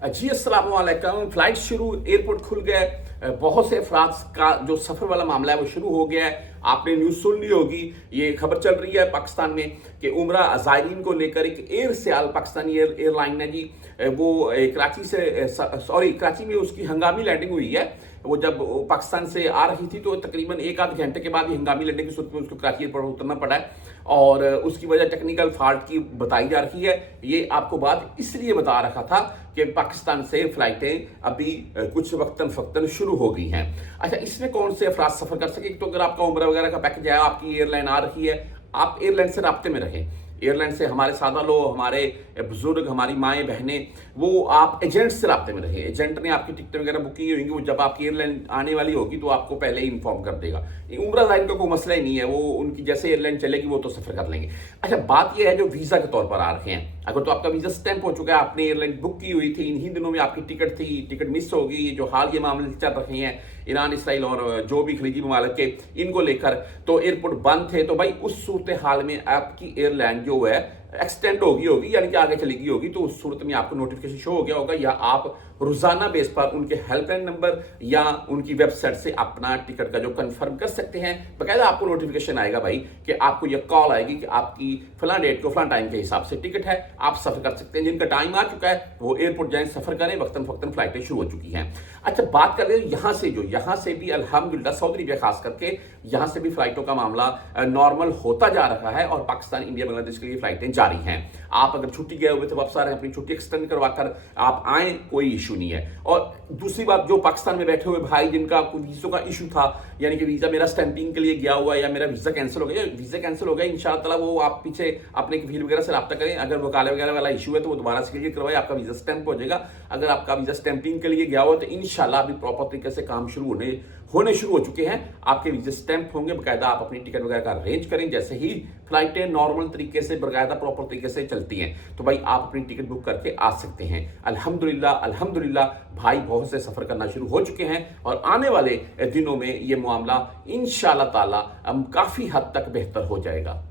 जी अस्सलाम वालेकुम। फ्लाइट शुरू, एयरपोर्ट खुल गए। बहुत से अफराद का जो सफ़र वाला मामला है वो शुरू हो गया है। आपने न्यूज़ सुन ली होगी, ये खबर चल रही है पाकिस्तान में कि उम्रा ज़ायरीन को लेकर एक एयर सियाल पाकिस्तानी एयरलाइन है जी, वो कराची से सॉरी कराची में उसकी हंगामी लैंडिंग हुई है। वो जब पाकिस्तान से आ रही थी तो तकरीबन एक आध घंटे के बाद ही हंगामी लैंडिंग की सूरत में उसको कराची एयरपोर्ट पर उतरना पड़ा है और उसकी वजह टेक्निकल फॉल्ट की बताई जा रही है। ये आपको बात इसलिए बता रखा था कि पाकिस्तान से फ्लाइटें अभी कुछ वक्तन फक्तन शुरू हो गई हैं। अच्छा, इसमें कौन से अफराद सफ़र कर सके? तो अगर आपका उम्रा वगैरह का पैकेज है, आपकी एयरलाइन आ रही है, आप एयरलाइन से राब्ते में रहें। एयरलाइन से हमारे सादा लोग, हमारे बुजुर्ग, हमारी माएँ बहनें, वो आप एजेंट से राब्ते में रहें। एजेंट ने आपकी टिकट वगैरह बुक की होंगी, वो जब आपकी एयरलाइन आने वाली होगी तो आपको पहले ही इन्फॉर्म कर देगा। उम्रा लाइन का कोई मसला ही नहीं है, वो उनकी जैसे एयरलाइन चलेगी वो तो सफ़र कर लेंगे। अच्छा, बात यह है जो वीज़ा के तौर पर आ रखे हैं, अगर तो आपका वीज़ा स्टैंप हो चुका है, आपने एयरलाइन बुक की हुई थी, इन्हीं दिनों में आपकी टिकट थी, टिकट मिस हो गई, जो हाल ये मामले चल रहे हैं ईरान, इसराइल और जो भी खलीजी ममालिक के, इनको लेकर तो एयरपोर्ट बंद थे, तो भाई उस सूरत हाल में आपकी एयरलाइन जो है एक्सटेंड होगी यानी कि आगे चली होगी, तो उस सूरत में आपको नोटिफिकेशन शो हो गया होगा, या आप रोजाना बेस पर उनके हेल्पलाइन नंबर या उनकी वेबसाइट से अपना टिकट का जो कंफर्म कर सकते हैं। बकायदा आपको नोटिफिकेशन आएगा भाई कि आपको यह कॉल आएगी कि आपकी फला डेट को फला टाइम के हिसाब से टिकट है, आप सफर कर सकते हैं। जिनका टाइम आ चुका है वो एयरपोर्ट जाएं, सफर करें, वक्तन फक्तन फ्लाइटें शुरू हो चुकी हैं। अच्छा, बात कर रहे हैं यहाँ से भी अल्हम्दुलिल्लाह सऊदी अरबिया खास करके यहाँ से भी फ्लाइटों का मामला नॉर्मल होता जा रहा है और पाकिस्तान, इंडिया, बांग्लादेश के लिए फ्लाइटें जारी हैं। आप अगर छुट्टी गए हुए थे वापस आ रहे हैं, अपनी छुट्टी एक्सटेंड करवाकर आप आए, कोई इशू नहीं है। और दूसरी बात, जो पाकिस्तान में बैठे हुए भाई जिनका वीज़ा का इशू था, यानी कि वीज़ा मेरा स्टैंपिंग के लिए गया हुआ है या मेरा वीज़ा कैंसिल हो गया, वीज़ा कैंसिल हो गया, इंशाअल्लाह ताला वो आप पीछे अपने वकील वगैरह से रब्ता करें। अगर वकाले वगैरह वाला इशू है तो वो दोबारा से क्लियर करवाए, आपका वीज़ा स्टैंप हो जाएगा। अगर आपका वीज़ा स्टैंपिंग के लिए गया हुआ तो इंशाअल्लाह अभी प्रॉपर तरीके से काम होने शुरू हो चुके हैं। आपके वीज़ा स्टैंप होंगे, बाकायदा आप अपनी टिकट वगैरह का अरेंज करें। जैसे ही फ्लाइटें नॉर्मल तरीके से बाकायदा प्रॉपर तरीके से चलती हैं तो भाई आप अपनी टिकट बुक करके आ सकते हैं। अल्हम्दुलिल्लाह अल्हम्दुलिल्लाह भाई बहुत से सफ़र करना शुरू हो चुके हैं और आने वाले दिनों में ये मामला इंशाअल्लाह ताला काफ़ी हद तक बेहतर हो जाएगा।